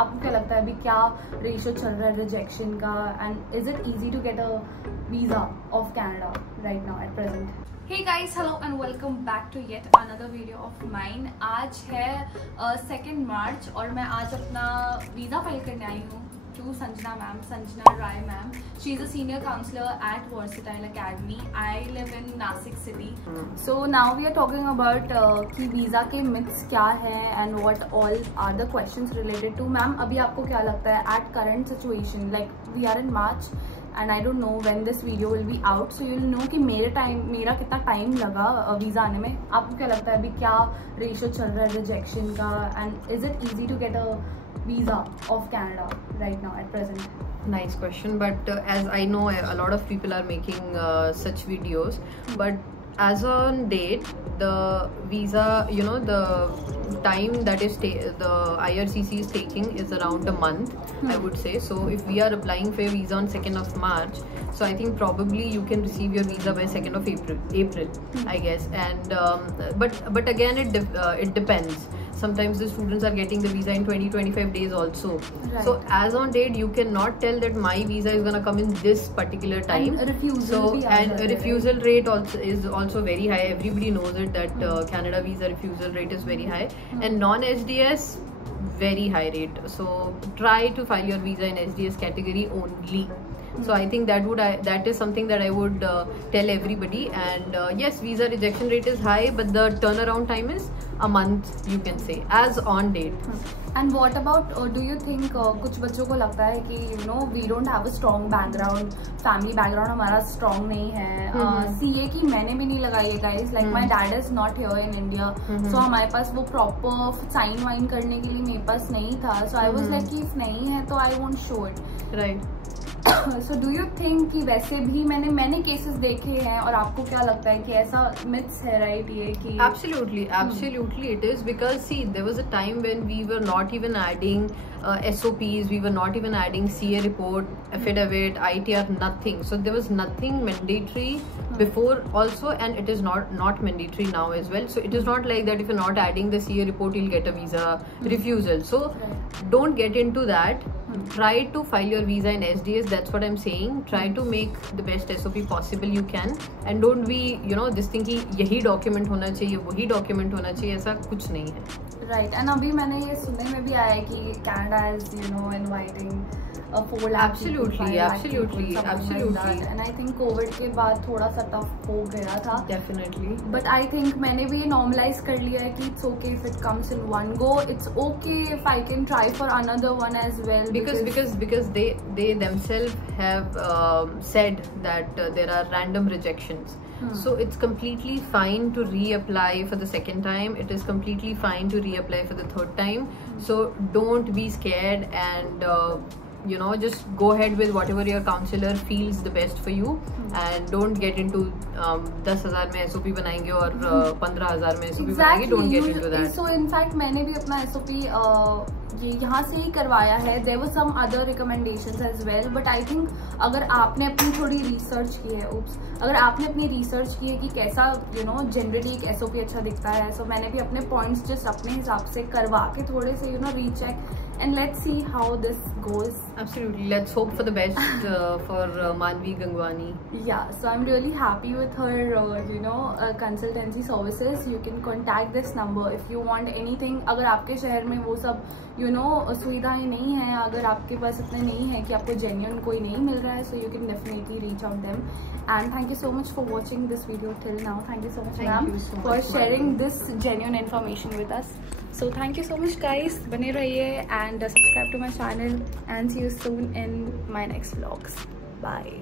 आपको क्या लगता है अभी क्या रेशियो चल रहा है रिजेक्शन का, and is it easy to get a visa of Canada right now at present? Hey guys, hello and welcome back to yet another video of mine. आज है 2 मार्च और मैं आज अपना वीज़ा फाइल करने आई हूँ to Sanjana ma'am, Sanjana Rai ma'am. She is a senior counselor at Versatile Academy. I live in Nashik city. So now we are talking about कि वीज़ा के myths क्या हैं and what all are the questions related to. Ma'am अभी आपको क्या लगता है at current situation, like we are in March and I don't know when this video will be out, so you'll know कि मेरा कितना टाइम लगा visa आने में. आपको क्या लगता है अभी क्या रेशियो चल रहा है रिजेक्शन का, and is it easy to get a visa of Canada right now at present? Nice question, but as I know a lot of people are making such videos, but as on date the visa, you know, the time that is the IRCC is taking is around a month. I would say. So if we are applying for a visa on 2nd of March, so I think probably you can receive your visa by 2nd of April, I guess. And but again it depends. Sometimes the students are getting the visa in 20-25 days also. Right. So as on date you cannot tell that my visa is gonna come in this particular time. And refusal rate also is also very high. Everybody knows it that Canada visa refusal rate is very high, and non-SDS very high rate. So try to file your visa in SDS category only. So I think that is something that I would tell everybody. And yes, visa rejection rate is high, but the turnaround time is a month, you can say, as on date. And what about do you think कुछ बच्चों को लगता है कि you know we don't have a strong background, family background हमारा strong नहीं है. CA की मैंने भी नहीं लगाई है guys, like my dad is not here in India, so हमारे पास वो proper sign वाइन करने के लिए मेरे पास नहीं था. So I was like कि if नहीं है तो I won't show it. Right. So do you think कि वैसे भी मैंने केसेस देखे हैं, और आपको क्या लगता है कि ऐसा myths है right ये कि? Absolutely it is, because see there was a time when we were not even adding SOPs, we were not even adding CA report, affidavit, ITR, nothing. So there was nothing mandatory before also, and it is not mandatory now as well. So it is not like that if you're not adding the CA report you'll get a visa refusal. So don't get into that. Try to file your visa in SDS. That's what I'm saying. Try to make the best SOP possible you can, and don't be this thing कि यही document होना चाहिए वही document होना चाहिए, ऐसा कुछ नहीं है. राइट. एंड अभी मैंने ये सुनने में भी आया है कि Canada is inviting 4 lakh. Absolutely. And I think Covid के बाद थोड़ा सा टफ हो गया था. Definitely. But I think मैंने भी नॉर्मलाइज कर लिया है कि it's okay if it comes in one go. It's okay if I can try for another one as well. Because they themselves have said that there are random rejections. So it's completely fine to reapply for the second time. It is completely fine to reapply for the third time. So don't be scared, and just go ahead with whatever your counselor feels the best for you, and don't get into 10,000 में SOP बनाएंगे और 15,000 में SOP बनाएंगे. Don't get into that. So in fact मैंने भी अपना SOP यहाँ से ही करवाया है. There were some other recommendations as well, but I think अगर आपने अपनी थोड़ी रिसर्च की है, अगर आपने अपनी रिसर्च की है कि कैसा जनरली एक SOP अच्छा दिखता है, so मैंने भी अपने पॉइंट्स जस्ट अपने हिसाब से करवा के थोड़े से recheck, and let's see how this goes. Absolutely. Let's hope for the best for Manvi Gangwani. Yeah, so I'm really happy with her consultancy services. You can contact this number if you want anything. अगर आपके शहर में वो सब सुविधाएं नहीं है, अगर आपके पास इतने नहीं है कि आपको जेन्युइन कोई नहीं मिल रहा है, so you can definitely reach out them. And thank you so much for watching this video till now. Thank you so much, ma'am, for sharing this genuine information with us. So thank you so much guys. बने रहिए and subscribe to my channel, and see you soon in my next vlogs. Bye.